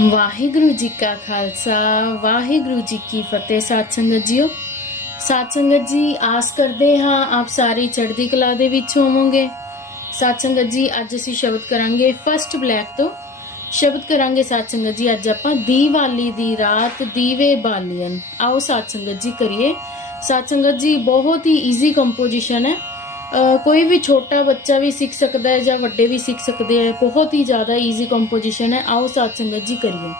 ਵਾਹਿਗੁਰੂ ਜੀ ਕਾ ਖਾਲਸਾ, ਵਾਹਿਗੁਰੂ ਜੀ ਕੀ ਫਤਿਹ। ਸਾਧ ਸੰਗਤ ਜੀਓ, ਸਾਧ ਸੰਗਤ ਜੀ, ਆਸ ਕਰਦੇ ਹਾਂ ਆਪ ਸਾਰੀ ਚੜ੍ਹਦੀ ਕਲਾ ਦੇ ਵਿੱਚ ਹੋਵੋਗੇ। ਸਾਧ ਸੰਗਤ ਜੀ, ਅੱਜ ਅਸੀਂ ਸ਼ਬਦ ਕਰਾਂਗੇ ਫਸਟ ਬਲੈਕ ਤੋਂ। ਸ਼ਬਦ ਕਰਾਂਗੇ ਸਾਧ ਸੰਗਤ ਜੀ, ਅੱਜ ਆਪਾਂ ਦੀਵਾਲੀ ਦੀ ਰਾਤ ਦੀਵੇ ਬਾਲੀਆਂ ਆਓ ਸਾਧ ਸੰਗਤ ਜੀ ਕਰੀਏ। ਸਾਧ ਸੰਗਤ ਜੀ, ਬਹੁਤ ਹੀ ਈਜ਼ੀ ਕੰਪੋਜੀਸ਼ਨ ਹੈ। ਕੋਈ ਵੀ ਛੋਟਾ ਬੱਚਾ ਵੀ ਸਿੱਖ ਸਕਦਾ ਹੈ ਜਾਂ ਵੱਡੇ ਵੀ ਸਿੱਖ ਸਕਦੇ ਹੈ ਬਹੁਤ ਹੀ ਜ਼ਿਆਦਾ ਈਜ਼ੀ ਕੰਪੋਜੀਸ਼ਨ ਹੈ ਆਓ ਸਾਧ ਸੰਗਤ ਜੀ ਕਰੀਏ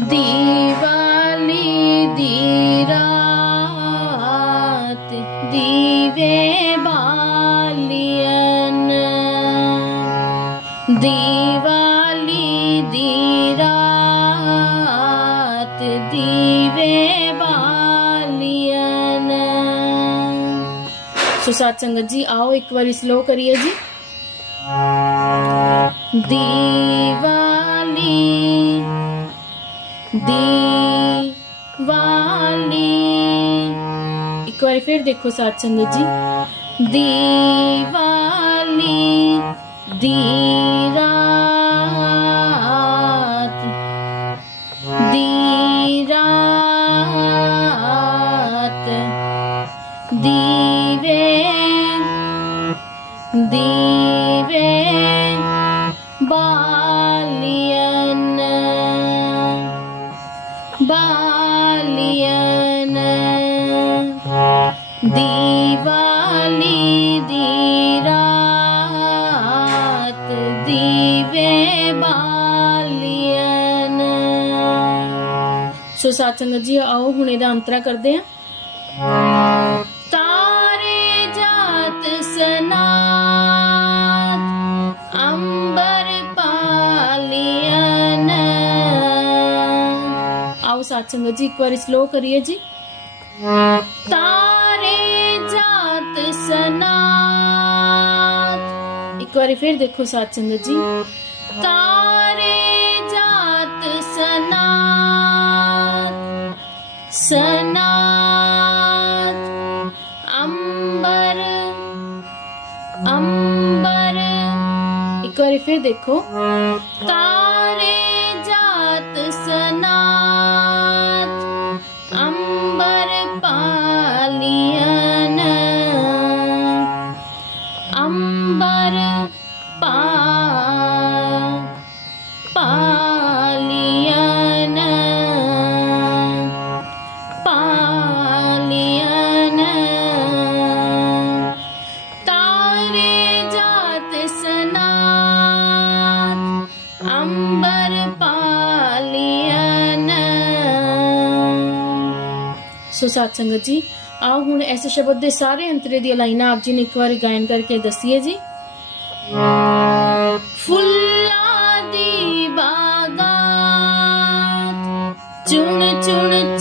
ਦੀਵਾਲੀ ਦੀ ਰਾਤ ਦੀਵੇ ਬਾਲੀਆਂ ਦੀਵਾਲੀ ਦੀ ਰਾਤ ਦੀਵੇ तो सात संगत जी, आओ एक बार स्लो करिए जी। दीवाली दीवाली। एक बार फिर देखो सात संगत जी। दीवाली दीरा ਦੀਵੇ ਦੀਵੇ ਬਾਲੀਆਂ ਬਾਲੀਆਂ ਦੀਵਾਲੀ ਦੀ ਰਾਤ ਦੀਵੇ ਬਾਲੀਆਂ ਸੋ ਸਾਧ ਸੰਗਤ ਜੀ ਆਓ ਹੁਣ ਇਹਦਾ ਅੰਤਰਾ ਕਰਦੇ ਹਾਂ अंबर पालियन। आओ सत्संग जी, एक बार स्लो करिए जी। तारे जात सनात। एक बार फिर देखो सत्संग जी। तारे जात सनात। सन बार फिर देखो। तारे जात सनात अंबर पालियन अंबर ਸੋ ਸਾਧ ਸੰਗਤ ਜੀ ਆਓ ਹੁਣ ਇਸ ਸ਼ਬਦ ਦੇ ਸਾਰੇ ਅੰਤਰੇ ਦੀਆਂ ਲਾਈਨਾਂ ਆਪ ਜੀ ਨੇ ਇੱਕ ਵਾਰੀ ਗਾਇਨ ਕਰਕੇ ਦੱਸੀਏ ਜੀ ਫੁੱਲਾਂ ਦੀ ਬਾਗਾਤ ਚੁਣ ਚੁਣ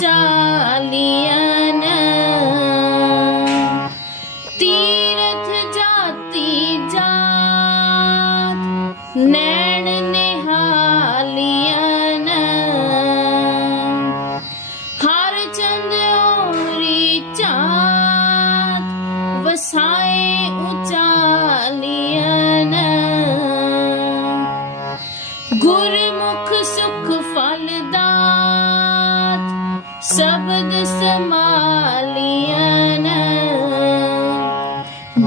ਸ਼ਬਦ ਸਮਾਲੀਆਂ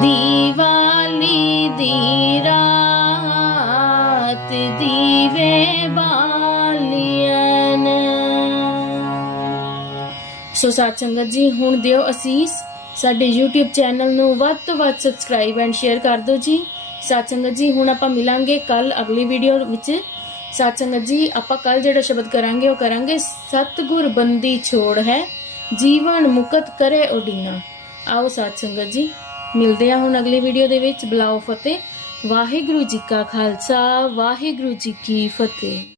ਦੀਵਾਲੀ ਦੀ ਰਾਤ ਦੀਵੇ ਬਾਲੀਆਂ ਸੋ ਸਾਧ ਸੰਗਤ ਜੀ, ਹੁਣ ਦਿਓ ਅਸੀਸ। ਸਾਡੇ YouTube ਚੈਨਲ ਨੂੰ ਵੱਧ ਤੋਂ ਵੱਧ ਸਬਸਕ੍ਰਾਈਬ ਐਂਡ ਸ਼ੇਅਰ ਕਰ ਦਿਓ ਜੀ। ਸਾਧ ਸੰਗਤ ਜੀ, ਹੁਣ ਆਪਾਂ ਮਿਲਾਂਗੇ ਕੱਲ ਅਗਲੀ ਵੀਡੀਓ ਵਿੱਚ। ਸਾਧ ਸੰਗਤ ਜੀ, ਆਪਾਂ ਕੱਲ ਜਿਹੜਾ ਸ਼ਬਦ ਕਰਾਂਗੇ, ਉਹ ਕਰਾਂਗੇ, ਸਤਗੁਰ ਬੰਦੀ ਛੋੜ ਹੈ, ਜੀਵਨ ਮੁਕਤ ਕਰੇ ਉਡੀਨਾ। ਆਓ ਸਾਧ ਸੰਗਤ ਜੀ, ਮਿਲਦੇ ਹਾਂ ਹੁਣ ਅਗਲੀ ਵੀਡੀਓ ਦੇ ਵਿੱਚ। ਬੁਲਾਓ ਫਤਿਹ, ਵਾਹਿਗੁਰੂ ਜੀ ਕਾ ਖਾਲਸਾ, ਵਾਹਿਗੁਰੂ ਜੀ ਕੀ ਫਤਿਹ।